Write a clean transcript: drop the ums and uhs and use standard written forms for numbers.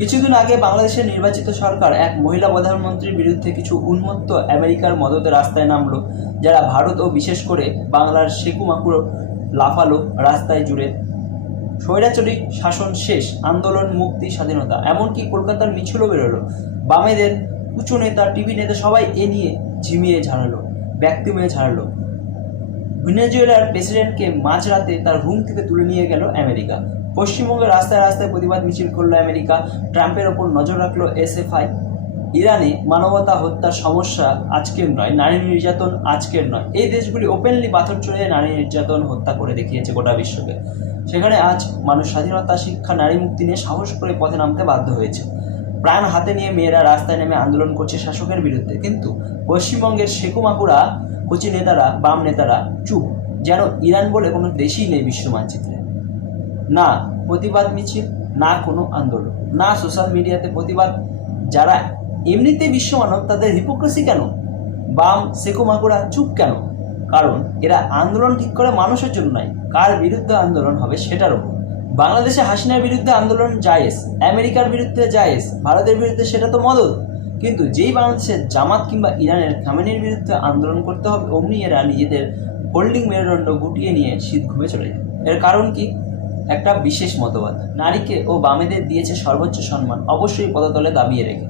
কিছুদিন আগে বাংলাদেশের নির্বাচিত সরকার এক মহিলা প্রধানমন্ত্রীর বিরুদ্ধে কিছু উন্মত্ত আমেরিকার মদতে রাস্তায় নামলো, যারা ভারত ও বিশেষ করে বাংলার সেকুমাকুড়ো লাফালো রাস্তায় জুড়ে। স্বৈরাচারী শাসন শেষ, আন্দোলন, মুক্তি, স্বাধীনতা, এমনকি কলকাতার মিছিলও বেরোলো। বামেদের উঁচু নেতা, টিভি নেতা সবাই এ নিয়ে ঝিমিয়ে ঝাড়ালো, ব্যক্তিময়ে ঝাড়ালো। ভেনেজুয়েলার প্রেসিডেন্টকে মাঝরাতে তার রুম থেকে তুলে নিয়ে গেল আমেরিকা। পশ্চিমবঙ্গের রাস্তায় রাস্তায় প্রতিবাদ মিছিল করলো আমেরিকা। ট্রাম্পের ওপর নজর রাখলো এসএফআই। ইরানে মানবতা হত্যার সমস্যা আজকের নয়, নারী নির্যাতন আজকের নয়। এই দেশগুলি ওপেনলি পাথর ছুঁড়ে নারী নির্যাতন হত্যা করে দেখিয়েছে গোটা বিশ্বকে। সেখানে আজ মানুষ স্বাধীনতা, শিক্ষা, নারী মুক্তি নিয়ে সাহস করে পথে নামতে বাধ্য হয়েছে। প্রাণ হাতে নিয়ে মেয়েরা রাস্তায় নেমে আন্দোলন করছে শাসকের বিরুদ্ধে। কিন্তু পশ্চিমবঙ্গের সেকুমাকুড়া কচি নেতারা, বাম নেতারা চুপ, যেন ইরান বলে কোনো দেশই নেই বিশ্ব মানচিত্রে। না প্রতিবাদ মিছিল, না কোনো আন্দোলন, না সোশ্যাল মিডিয়াতে প্রতিবাদ। যারা এমনিতেই বিশ্বমানব তাদের হিপোক্রেসি কেন? বাম সেকুমাকুড়া চুপ কেন? কারণ এরা আন্দোলন ঠিক করে মানুষের জন্য নয়, কার বিরুদ্ধে আন্দোলন হবে সেটার উপর। বাংলাদেশে হাসিনার বিরুদ্ধে আন্দোলন জায়েজ, আমেরিকার বিরুদ্ধে জায়েজ, ভারতের বিরুদ্ধে সেটা তো মদত। কিন্তু যেই বাংলাদেশের জামাত কিংবা ইরানের খামেনির বিরুদ্ধে আন্দোলন করতে হবে, অমনি এরা নিজেদের হোল্ডিং মেরুদণ্ড গুটিয়ে নিয়ে শীত ঘুমে চলে যায়। এর কারণ কি? একটা বিশেষ মতবাদ, নারীকে ও বামেদের দিয়েছে সর্বোচ্চ সম্মান, অবশ্যই পদতলে দাবিয়ে রেখে।